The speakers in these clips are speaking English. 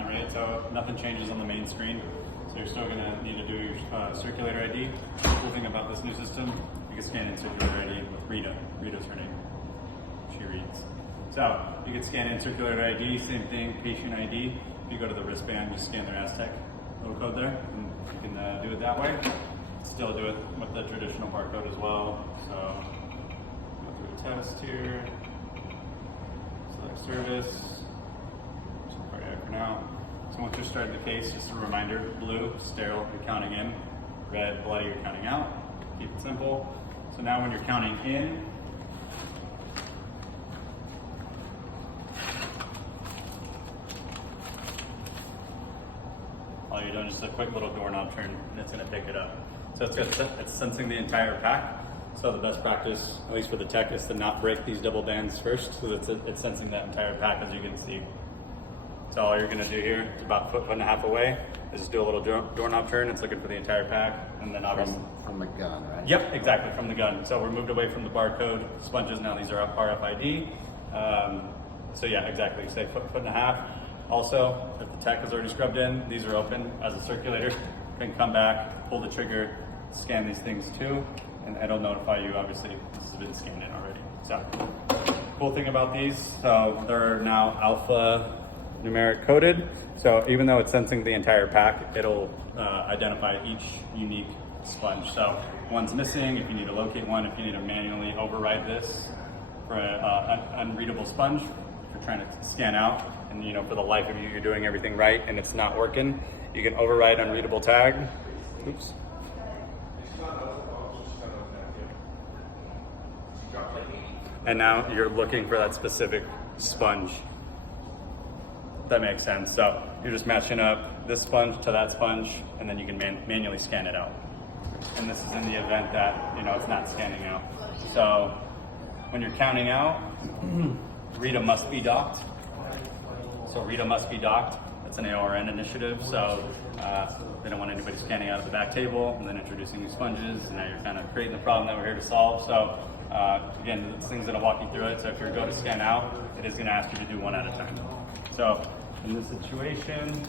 SurgiCount, right? So nothing changes on the main screen. So you're still gonna need to do your circulator ID. The cool thing about this new system, you can scan in circulator ID with Rita. Rita's her name. She reads. So you can scan in circulator ID, same thing, patient ID. If you go to the wristband, just scan their Aztec little code there, and you can do it that way. Still do it with the traditional barcode as well. So go through a test here. Select service. So cardiac for now. So once you're starting the case, just a reminder: blue, sterile, you're counting in; red, bloody, you're counting out. Keep it simple. So now when you're counting in, all you're doing is just a quick little doorknob turn, and it's going to pick it up. So it's sensing the entire pack. So the best practice, at least for the tech, is to not break these double bands first, so that it's sensing that entire pack, as you can see. So all you're going to do here, it's about a foot and a half away, is just do a little doorknob turn. It's looking for the entire pack, and then obviously from the gun, right? Yep, exactly, from the gun. So we're moved away from the barcode sponges. Now these are RFID. So yeah, exactly. Say foot and a half. Also, if the tech is already scrubbed in, these are open as a circulator. Can come back, pull the trigger, scan these things too, and it'll notify you. Obviously, this has been scanned in already. So, cool thing about these, so they're now alpha numeric coded. So even though it's sensing the entire pack, it'll identify each unique sponge. So one's missing. If you need to locate one, if you need to manually override this for an unreadable sponge, if you're trying to scan out, and for the life of you, you're doing everything right and it's not working, you can override unreadable tag. Oops. And now you're looking for that specific sponge. That makes sense. So you're just matching up this sponge to that sponge, and then you can manually scan it out. And this is in the event that it's not scanning out. So when you're counting out, Rita must be docked. So Rita must be docked. It's an AORN initiative, so they don't want anybody scanning out of the back table and then introducing new sponges, and now you're kind of creating the problem that we're here to solve. So again, it's things that'll walk you through it. So if you're going to scan out, it is going to ask you to do one at a time. So in this situation,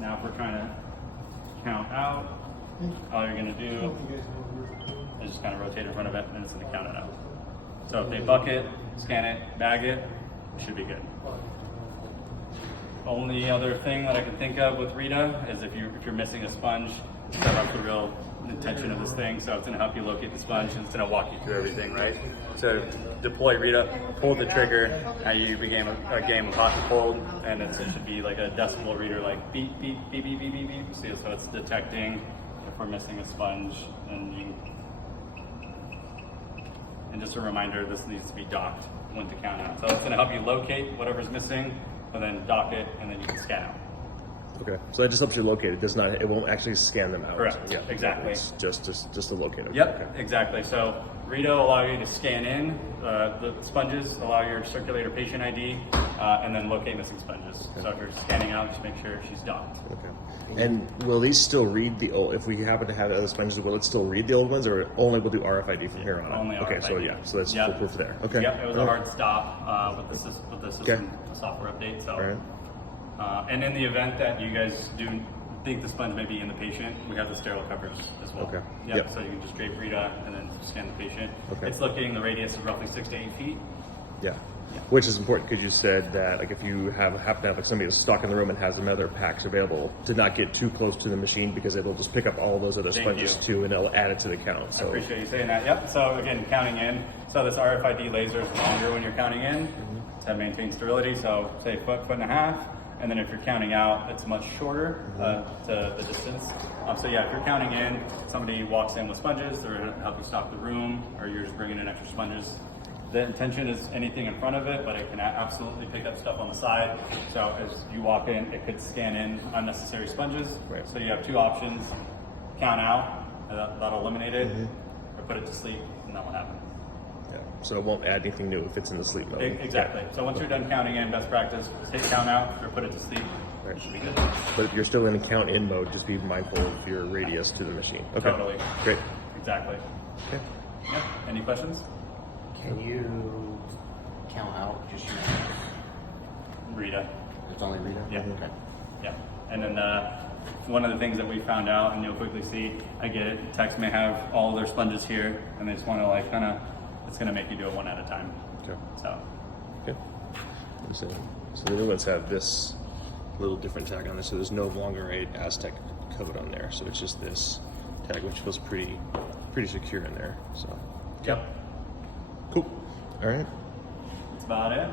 now if we're trying to count out, all you're going to do is just kind of rotate in front of it, and it's going to count it out. So if they bucket, scan it, bag it, it should be good. Only other thing that I can think of with Rita is if you're missing a sponge, that's the real intention of this thing. So it's going to help you locate the sponge, and it's going to walk you through everything, right? So deploy Rita, pull the trigger. Now you begin a game of hot and cold, and it should be like a decibel reader, like beep, beep, beep, beep, beep, beep, beep. See, so it's detecting if we're missing a sponge, and just a reminder, this needs to be docked when to count out. So it's going to help you locate whatever's missing, and then dock it, and then you can scan out. Okay, so that just helps you locate it. It won't actually scan them out. Correct. Yeah, Exactly. It's just to locate them. Yep. Okay. Exactly. So Rita will allow you to scan in the sponges, allow your circulator patient ID, and then locate missing sponges. Okay. So if you're scanning out, just make sure she's docked. Okay. And will these still read the old? If we happen to have other sponges, will it still read the old ones, or only will do RFID from here on? Only okay, RFID. so that's full proof there. Okay. Yep. It was a hard stop with the system, the software update. So. All right. And in the event that you guys do think the sponge may be in the patient, we have the sterile covers as well. Okay. Yep. So you can just drape Rita and then scan the patient. Okay. It's looking, the radius is roughly 6 to 8 feet. Yeah. Which is important because you said that if you happen to have somebody that's stuck in the room and has another packs available, to not get too close to the machine because it'll just pick up all those other sponges too, and it'll add it to the count. So I appreciate you saying that. Yep. So again, counting in. So this RFID laser is longer when you're counting in to maintain sterility. So say foot and a half. And then if you're counting out, it's much shorter to the distance. So yeah, if you're counting in, somebody walks in with sponges, they're going to help you stock the room, or you're just bringing in extra sponges. The intention is anything in front of it, but it can absolutely pick up stuff on the side. So as you walk in, it could scan in unnecessary sponges. Right. So you have two options: count out, that'll eliminate it, or put it to sleep, and that will happen. Yeah. So it won't add anything new if it's in the sleep mode. Exactly. Yeah. So once you're done counting in, best practice, just hit count out or put it to sleep. Right. It should be good. But if you're still in count in mode, just be mindful of your radius to the machine. Okay. Totally. Great. Exactly. Okay. Yep. Any questions? Can you count out just using Rita. It's only readout? Yeah. Okay. Yeah. And then one of the things that we found out, and you'll quickly see, I get it, techs may have all their sponges here, and they just want to like kind of, it's going to make you do it one at a time. Okay. So. Okay. So the new ones have this little different tag on it, so there's no longer a Aztec code on there. So it's just this tag, which feels pretty secure in there. So. Yep. Cool. All right. That's about it.